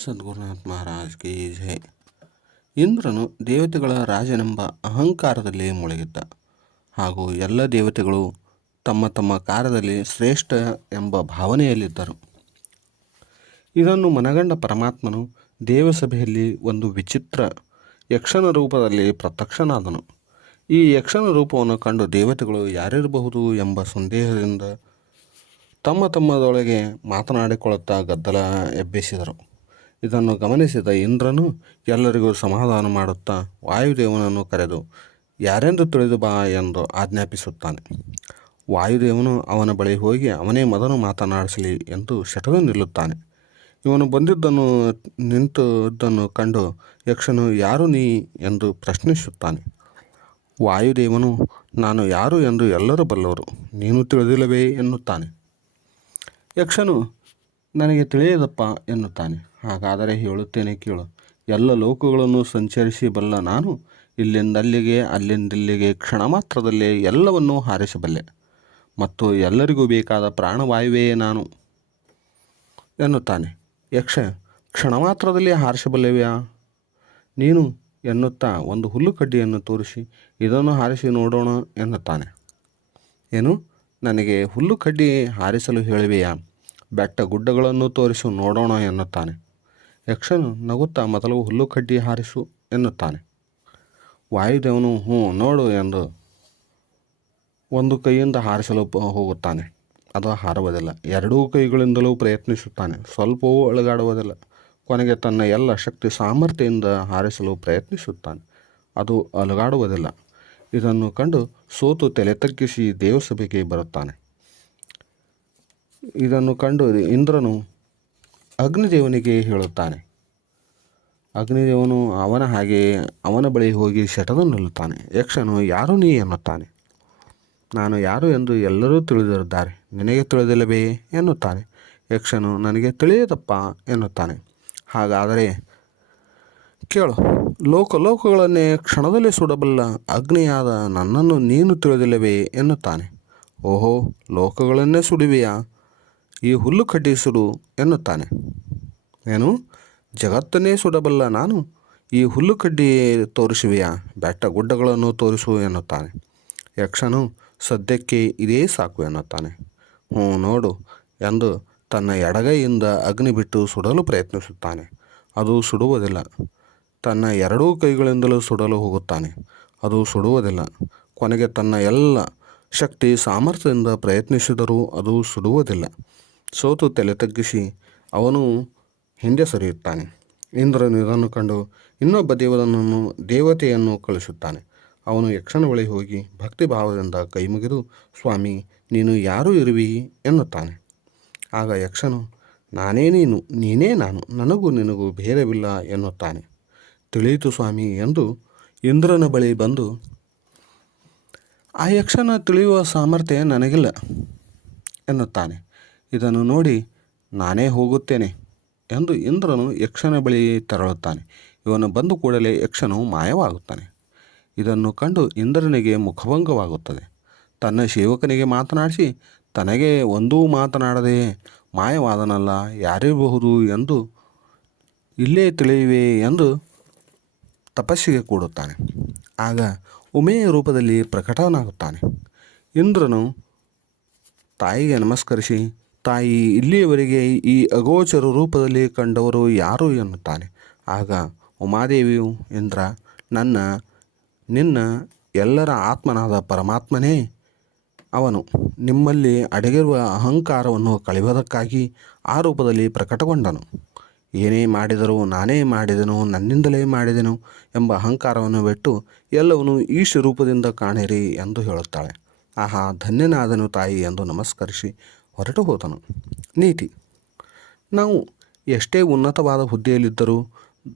ಸದ್ಗುರುನಾಥ್ ಮಹಾರಾಜ್ ಕಿ ಜೈ. ಇಂದ್ರನು ದೇವತೆಗಳ ರಾಜನೆಂಬ ಅಹಂಕಾರದಲ್ಲಿ ಮುಳುಗಿದ್ದ ಹಾಗೂ ಎಲ್ಲ ದೇವತೆಗಳು ತಮ್ಮ ತಮ್ಮ ಕಾರ್ಯದಲ್ಲಿ ಶ್ರೇಷ್ಠ ಎಂಬ ಭಾವನೆಯಲ್ಲಿದ್ದರು. ಇದನ್ನು ಮನಗಂಡ ಪರಮಾತ್ಮನು ದೇವಸಭೆಯಲ್ಲಿ ಒಂದು ವಿಚಿತ್ರ ಯಕ್ಷನ ರೂಪದಲ್ಲಿ ಪ್ರತ್ಯಕ್ಷನಾದನು. ಈ ಯಕ್ಷನ ರೂಪವನ್ನು ಕಂಡು ದೇವತೆಗಳು ಯಾರಿರಬಹುದು ಎಂಬ ಸಂದೇಹದಿಂದ ತಮ್ಮ ತಮ್ಮದೊಳಗೆ ಮಾತನಾಡಿಕೊಳ್ಳುತ್ತಾ ಗದ್ದಲ ಎಬ್ಬಿಸಿದರು. ಇದನ್ನು ಗಮನಿಸಿದ ಇಂದ್ರನು ಎಲ್ಲರಿಗೂ ಸಮಾಧಾನ ಮಾಡುತ್ತಾ ವಾಯುದೇವನನ್ನು ಕರೆದು ಯಾರೆಂದು ತಿಳಿದು ಬಾ ಎಂದು ಆಜ್ಞಾಪಿಸುತ್ತಾನೆ. ವಾಯುದೇವನು ಅವನ ಬಳಿ ಹೋಗಿ ಅವನೇ ಮೊದಲು ಮಾತನಾಡಿಸಲಿ ಎಂದು ಶಠನು ನಿಲ್ಲುತ್ತಾನೆ. ಇವನು ನಿಂತದ್ದನ್ನು ಕಂಡು ಯಕ್ಷನು ಯಾರು ನೀ ಎಂದು ಪ್ರಶ್ನಿಸುತ್ತಾನೆ. ವಾಯುದೇವನು ನಾನು ಯಾರು ಎಂದು ಎಲ್ಲರೂ ಬಲ್ಲವರು, ನೀನು ತಿಳಿದಿಲ್ಲವೇ ಎನ್ನುತ್ತಾನೆ. ಯಕ್ಷನು ನನಗೆ ತಿಳಿಯದಪ್ಪ ಎನ್ನುತ್ತಾನೆ. ಹಾಗಾದರೆ ಹೇಳುತ್ತೇನೆ ಕೇಳು. ಎಲ್ಲ ಲೋಕಗಳನ್ನು ಸಂಚರಿಸಿ ಬಲ್ಲ ನಾನು ಇಲ್ಲಿಂದಲ್ಲಿಗೆ ಅಲ್ಲಿಂದಿಲ್ಲಿಗೆ ಕ್ಷಣ ಮಾತ್ರದಲ್ಲೇ ಎಲ್ಲವನ್ನೂ ಹಾರಿಸಬಲ್ಲೆ ಮತ್ತು ಎಲ್ಲರಿಗೂ ಬೇಕಾದ ಪ್ರಾಣವಾಯುವೇ ನಾನು ಎನ್ನುತ್ತಾನೆ. ಯಕ್ಷ ಕ್ಷಣ ಮಾತ್ರದಲ್ಲಿ ಹಾರಿಸಬಲ್ಲೆವ್ಯಾ ನೀನು ಎನ್ನುತ್ತಾ ಒಂದು ಹುಲ್ಲು ಕಡ್ಡಿಯನ್ನು ತೋರಿಸಿ ಇದನ್ನು ಹಾರಿಸಿ ನೋಡೋಣ ಎನ್ನುತ್ತಾನೆ. ಏನು, ನನಗೆ ಹುಲ್ಲು ಕಡ್ಡಿ ಹಾರಿಸಲು ಹೇಳಿವೆಯಾ? ಬೆಟ್ಟ ಗುಡ್ಡಗಳನ್ನು ತೋರಿಸು ನೋಡೋಣ ಎನ್ನುತ್ತಾನೆ. ಯಕ್ಷನು ನಗುತ್ತಾ ಮೊದಲು ಹುಲ್ಲು ಕಡ್ಡಿ ಹಾರಿಸು ಎನ್ನುತ್ತಾನೆ. ವಾಯುದೇವನು ಹ್ಞೂ ನೋಡು ಎಂದು ಒಂದು ಕೈಯಿಂದ ಹಾರಿಸಲು ಹೋಗುತ್ತಾನೆ. ಅದು ಹಾರುವುದಿಲ್ಲ. ಎರಡೂ ಕೈಗಳಿಂದಲೂ ಪ್ರಯತ್ನಿಸುತ್ತಾನೆ. ಸ್ವಲ್ಪವೂ ಅಲುಗಾಡುವುದಿಲ್ಲ. ಕೊನೆಗೆ ತನ್ನ ಎಲ್ಲ ಶಕ್ತಿ ಸಾಮರ್ಥ್ಯದಿಂದ ಹಾರಿಸಲು ಪ್ರಯತ್ನಿಸುತ್ತಾನೆ. ಅದು ಅಲುಗಾಡುವುದಿಲ್ಲ. ಇದನ್ನು ಕಂಡು ಸೋತು ತಲೆ ತಗ್ಗಿಸಿ ದೇವಸಭೆಗೆ ಬರುತ್ತಾನೆ. ಇದನ್ನು ಕಂಡು ಇಂದ್ರನು ಅಗ್ನಿದೇವನಿಗೆ ಹೇಳುತ್ತಾನೆ. ಅಗ್ನಿದೇವನು ಅವನ ಬಳಿ ಹೋಗಿ ಶಠನು ನಿಲ್ಲುತ್ತಾನೆ. ಯಕ್ಷನು ಯಾರು ನೀ ಎನ್ನುತ್ತಾನೆ. ನಾನು ಯಾರು ಎಂದು ಎಲ್ಲರೂ ತಿಳಿದಿರುತ್ತಾರೆ, ನಿನಗೆ ತಿಳಿದಿಲ್ಲವೇ ಎನ್ನುತ್ತಾನೆ. ಯಕ್ಷನು ನನಗೆ ತಿಳಿಯದಪ್ಪ ಎನ್ನುತ್ತಾನೆ. ಹಾಗಾದರೆ ಕೇಳು, ಲೋಕಲೋಕಗಳನ್ನೇ ಕ್ಷಣದಲ್ಲಿ ಸುಡಬಲ್ಲ ಅಗ್ನಿಯಾದ ನನ್ನನ್ನು ನೀನು ತಿಳಿದಿಲ್ಲವೇ ಎನ್ನುತ್ತಾನೆ. ಓಹೋ, ಲೋಕಗಳನ್ನೇ ಸುಡುವೆಯಾ? ಈ ಹುಲ್ಲು ಕಡ್ಡಿ ಸುಡು ಎನ್ನುತ್ತಾನೆ. ಏನು, ಜಗತ್ತನ್ನೇ ಸುಡಬಲ್ಲ ನಾನು ಈ ಹುಲ್ಲು ಕಡ್ಡಿ ತೋರಿಸುವೆಯಾ? ಬೆಟ್ಟ ಗುಡ್ಡಗಳನ್ನು ತೋರಿಸು ಎನ್ನುತ್ತಾನೆ. ಯಕ್ಷನು ಸದ್ಯಕ್ಕೆ ಇದೇ ಸಾಕು ಎನ್ನುತ್ತಾನೆ. ಹ್ಞೂ ನೋಡು ಎಂದು ತನ್ನ ಎಡಗೈಯಿಂದ ಅಗ್ನಿ ಬಿಟ್ಟು ಸುಡಲು ಪ್ರಯತ್ನಿಸುತ್ತಾನೆ. ಅದು ಸುಡುವುದಿಲ್ಲ. ತನ್ನ ಎರಡೂ ಕೈಗಳಿಂದಲೂ ಸುಡಲು ಹೋಗುತ್ತಾನೆ. ಅದು ಸುಡುವುದಿಲ್ಲ. ಕೊನೆಗೆ ತನ್ನ ಎಲ್ಲ ಶಕ್ತಿ ಸಾಮರ್ಥ್ಯದಿಂದ ಪ್ರಯತ್ನಿಸಿದರೂ ಅದು ಸುಡುವುದಿಲ್ಲ. ಸೋತು ತಲೆ ತಗ್ಗಿಸಿ ಅವನು ಹಿಂದೆ ಸರಿಯುತ್ತಾನೆ. ಇಂದ್ರನು ಇದನ್ನು ಕಂಡು ಇನ್ನೊಬ್ಬ ದೇವತೆಯನ್ನು ಕಳಿಸುತ್ತಾನೆ. ಅವನು ಯಕ್ಷನ ಬಳಿ ಹೋಗಿ ಭಕ್ತಿಭಾವದಿಂದ ಕೈಮುಗಿದು ಸ್ವಾಮಿ ನೀನು ಯಾರು ಇರುವಿ ಎನ್ನುತ್ತಾನೆ. ಆಗ ಯಕ್ಷನು ನಾನೇ ನೀನು, ನೀನೇ ನಾನು, ನನಗೂ ನಿನಗೂ ಭೇದವಿಲ್ಲ ಎನ್ನುತ್ತಾನೆ. ತಿಳಿಯಿತು ಸ್ವಾಮಿ ಎಂದು ಇಂದ್ರನ ಬಳಿ ಬಂದು ಆ ಯಕ್ಷನ ತಿಳಿಯುವ ಸಾಮರ್ಥ್ಯ ನನಗಿಲ್ಲ ಎನ್ನುತ್ತಾನೆ. ಇದನ್ನು ನೋಡಿ ನಾನೇ ಹೋಗುತ್ತೇನೆ ಎಂದು ಇಂದ್ರನು ಯಕ್ಷನ ಬಳಿ ತೆರಳುತ್ತಾನೆ. ಇವನು ಬಂದು ಕೂಡಲೇ ಯಕ್ಷನು ಮಾಯವಾಗುತ್ತಾನೆ. ಇದನ್ನು ಕಂಡು ಇಂದ್ರನಿಗೆ ಮುಖಭಂಗವಾಗುತ್ತದೆ. ತನ್ನ ಸೇವಕನಿಗೆ ಮಾತನಾಡಿಸಿ ತನಗೆ ಒಂದೂ ಮಾತನಾಡದೆ ಮಾಯವಾದನಲ್ಲ, ಯಾರಿರಬಹುದು ಎಂದು ಇಲ್ಲೇ ತಿಳಿಯುವೆ ಎಂದು ತಪಸ್ಸಿಗೆ ಕೂಡುತ್ತಾನೆ. ಆಗ ಉಮೆಯ ರೂಪದಲ್ಲಿ ಪ್ರಕಟನಾಗುತ್ತಾನೆ. ಇಂದ್ರನು ತಾಯಿಗೆ ನಮಸ್ಕರಿಸಿ ತಾಯಿ ಇಲ್ಲಿಯವರೆಗೆ ಈ ಅಗೋಚರ ರೂಪದಲ್ಲಿ ಕಂಡವರು ಯಾರು ಎನ್ನುತ್ತಾನೆ. ಆಗ ಉಮಾದೇವಿಯು ಇಂದ್ರ ನಿನ್ನ ಎಲ್ಲರ ಆತ್ಮನಾದ ಪರಮಾತ್ಮನೇ ಅವನು. ನಿಮ್ಮಲ್ಲಿ ಅಡಗಿರುವ ಅಹಂಕಾರವನ್ನು ಕಳೆಯುವುದಕ್ಕಾಗಿ ಆ ರೂಪದಲ್ಲಿ ಪ್ರಕಟಗೊಂಡನು. ಏನೇ ಮಾಡಿದರೂ ನಾನೇ ಮಾಡಿದೆನು, ನನ್ನಿಂದಲೇ ಮಾಡಿದೆನು ಎಂಬ ಅಹಂಕಾರವನ್ನು ಬಿಟ್ಟು ಎಲ್ಲವನ್ನೂ ಈ ಸ್ವರೂಪದಿಂದ ಕಾಣಿರಿ ಎಂದು ಹೇಳುತ್ತಾಳೆ. ಆಹಾ, ಧನ್ಯನಾದನು ತಾಯಿ ಎಂದು ನಮಸ್ಕರಿಸಿ ಹೊರಟು ಹೋದನು. ನೀತಿ: ನಾವು ಎಷ್ಟೇ ಉನ್ನತವಾದ ಹುದ್ದೆಯಲ್ಲಿದ್ದರೂ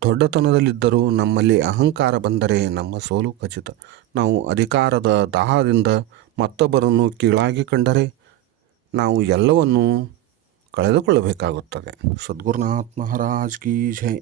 ದೊಡ್ಡತನದಲ್ಲಿದ್ದರೂ ನಮ್ಮಲ್ಲಿ ಅಹಂಕಾರ ಬಂದರೆ ನಮ್ಮ ಸೋಲು ಖಚಿತ. ನಾವು ಅಧಿಕಾರದ ದಾಹದಿಂದ ಮತ್ತೊಬ್ಬರನ್ನು ಕೀಳಾಗಿ ಕಂಡರೆ ನಾವು ಎಲ್ಲವನ್ನೂ ಕಳೆದುಕೊಳ್ಳಬೇಕಾಗುತ್ತದೆ. ಸದ್ಗುರುನಾಥ್ ಮಹಾರಾಜ್ ಕಿ ಜೈ.